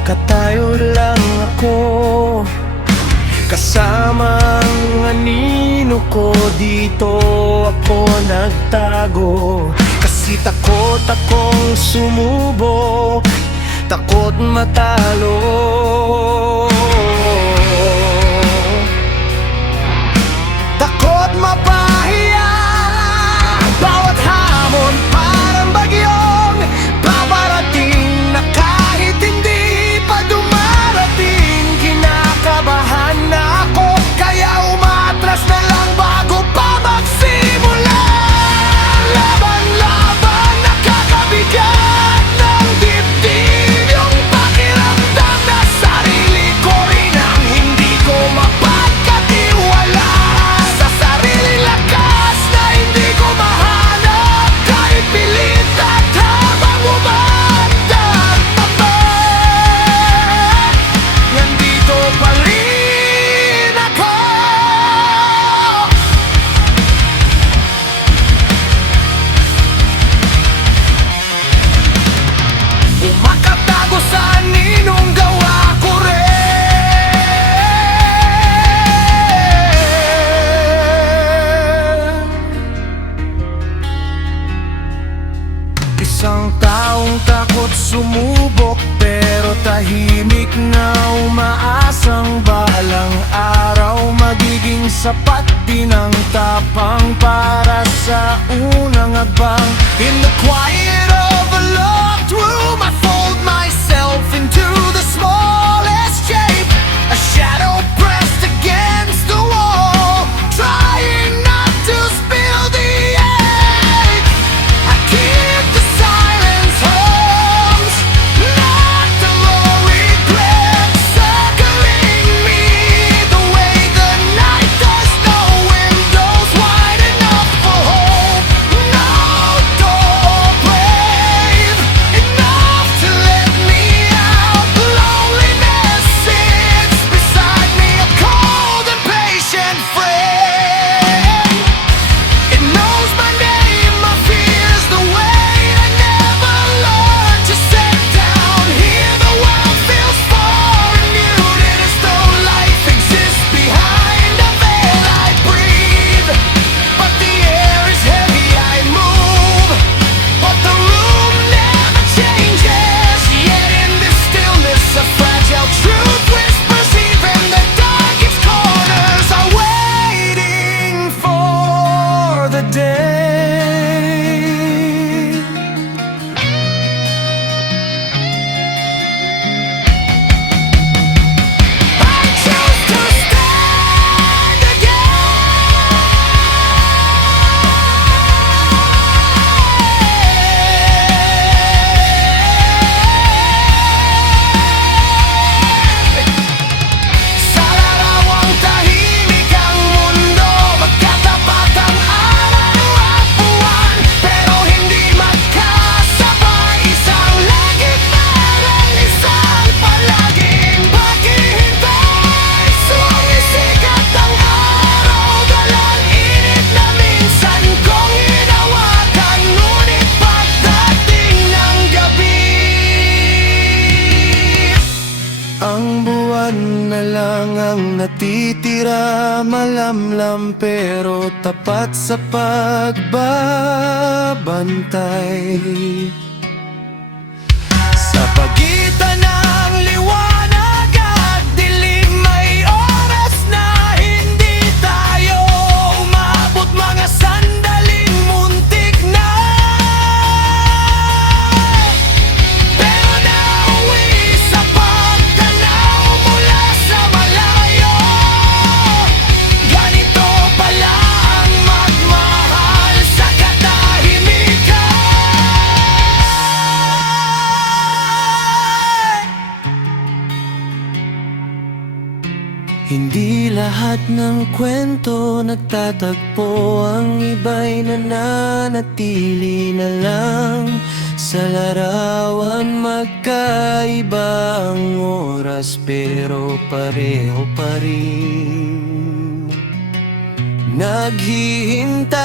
nakatayo lang ako kasama ang anino ko. Dito ako nagtago kasi takot akong sumubok, takot matalo. Takot mapahiya, bawat hamon parang bagyong babarating na kahit hindi pa dumarating. Kinakabahan na ako, kaya umatras na lang bago pa magsimula. Laban-laban, nakakabigat ng dibdib, yung pakiramdam na sarili ko rin ang hindi ko mapagkatiwala. Sa sarili lakas na hindi ko mahanap, kahit pilit at habang umaandar pa ba, nandito pa rin ako. Umakatago sa aninong gawa ko rin. Isang taong takot sumubok, pero tahimik na umaasang balang araw magiging sapat din ang tapang para sa unang agbang. In the quiet of a locked room, I fold myself into the smallest shape, a shadow pressed against the wall, trying not to spill the ink. I keep the silence hums, not the low regret circling me the way the night does. No windows wide enough for hope, no door brave enough to let me out. Loneliness sits beside me, a cold and patient friend. It knows my name, my fears, the way I never learned to set down. Here the world feels far and muted, as though life exists behind a veil. I breathe, but the air is heavy. I move, but the room never changes. Yet in this stillness, a fragile truth whispers. Even the darkest corners are waiting for the day. I choose to stand again. Sa larawang tahimik ang mundo, magkatapat ang araw at buwan, pero hindi magkasabay. Isang langit meron, isang palaging paghihintay. Sumisikat ang araw, dalang init na minsan kong hinawakan, ngunit pagdating ng gabi, ang buwan na lang ang natitira, malamlam pero tapat sa pagbabantay. Sa pagitan ng liwanag at dilim, may oras na hindi tayo umabot. Mga sandaling muntik na, pero nauwi sa pagtanaw mula sa malayo. Ganito pala ang magmahal sa katahimikan. Hindi lahat ng kwento nagtatagpo, ang iba'y nananatili na lang. Sa larawan magkaiba ang oras, pero pareho pa rin naghihintay.